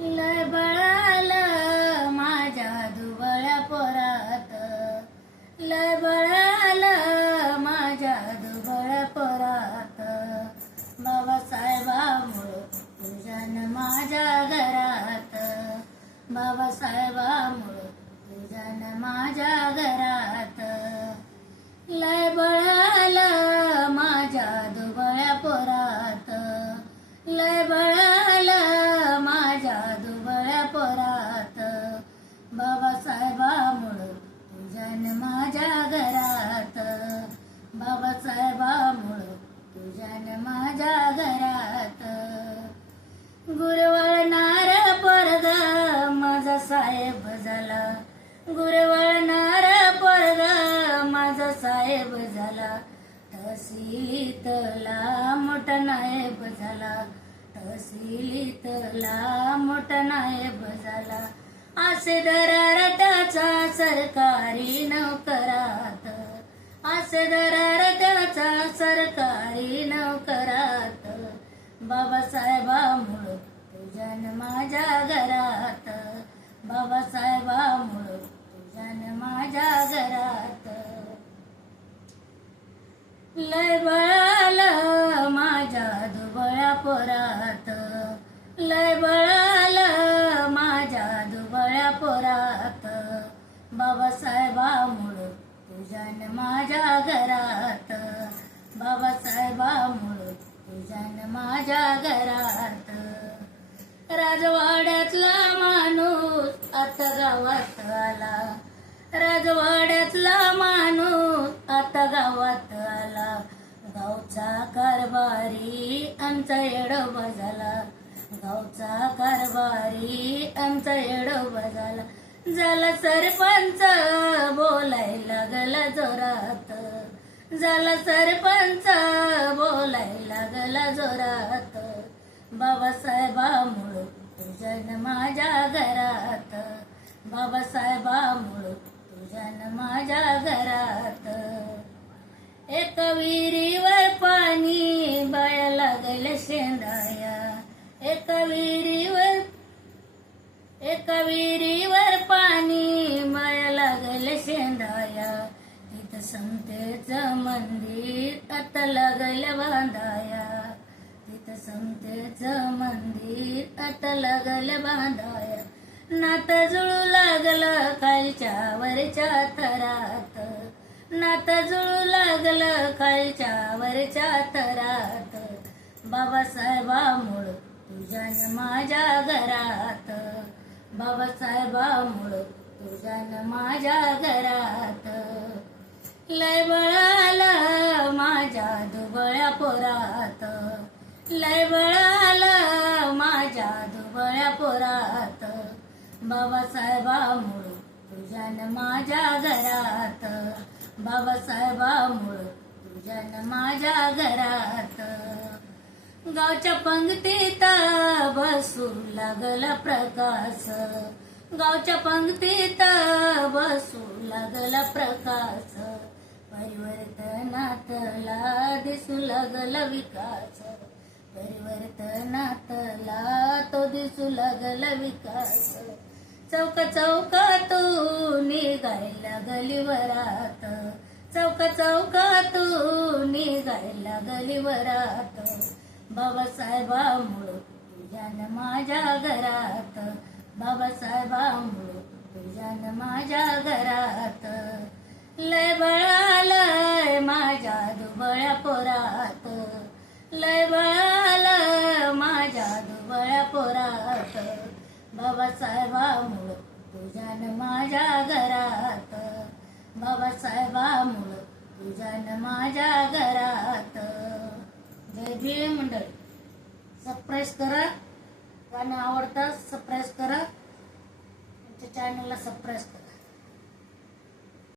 लय बळाला माझ्या दुबळ्या पोरात. लय बळाला माझ्या दुबळ्या पोरात. बाबासाहेबामुळं तुझ्यान माझ्या घरात. बाबासाहेबामुळं तुझ्यान माझ्या घरात. लय बळाला साहेब झाला तहसीतला मोठा नायब झाला तहसीलीतला मोठा नायब झाला. असे दरारत्याचा सरकारी नोकरात असे दरार त्याचा सरकारी नोकरात बाबासाहेबामुळं तुझ्यान माझ्या घरात. बळाला माझ्या दुबळ्या पोरात. लय बळाला माझ्या दुबळ्या पोरात. बाबासाहेबामुळं तुझ्यान माझ्या घरात. बाबासाहेबामुळं तुझ्यान माझ्या घरात. राजवाड्यातला माणूस आता गावात आला. राजवाड्यातला माणूस आता गावात गावचा कारभारी आमचा येडोबा झाला. गावचा कारभारी आमचा येडोबा झाला. झाला सरपंच बोलाय लागला जोरात. झाला सरपंच बोलायला लागला जोरात. बाबासाहेबामुळं तुझ्यान माझ्या घरात. बाबासाहेबामुळं तुझ्यान माझ्या घरात. एक विहिरीवर पाणी बाया लागल शेंदाया. एक विहिरीवर एक विहिरीवर पाणी बाया लागल शेंदाया. तिथं समतेचं मंदिर आता लागल बांधाया. तिथं समतेचं मंदिर आता लागल बांधाया. नात जुळू लागलं खालच्या वरच्या थरात. नात जुळू लागल खालच्या वरच्या थरात. बाबासाहेबामुळं तुझ्या माझ्या घरात. बाबासाहेबामुळं तुझ्या माझ्या घरात. लय बळाला माझ्या दुबळ्या पोरात. लय बळाला माझ्या दुबळ्या पोरात. बाबासाहेबामुळं तुझ्या माझ्या घरात. बाबासाहेबामुळं तुझ्यान माझ्या घरात. गावच्या पंक्तीत बसू लागला प्रकाश. गावच्या पंक्तीत बसू लागला प्रकाश. परिवर्तनातला दिसू लागला विकास. परिवर्तनातला तो दिसू लागला विकास. चौका चौका तो निघायला गलीवरात. चौक चौकातून निघायला गलीवरात बाबासाहेबामुळं तुझ्यान माझ्या घरात. बाबासाहेबामुळं तुझ्यान माझ्या घरात. लय बळालय माझ्या दुबळ्या पोरात. लय बळालय माझ्या दुबळ्या पोरात. बाबासाहेबामुळं तुझ्यान माझ्या बाबासाहेबामुळं तुझ्यान माझ्या घरात. जय भीम मंडळी. सबस्क्राईब करा. गाणं आवडतं सबस्क्राईब करा. आमच्या चॅनलला सबस्क्राईब करा.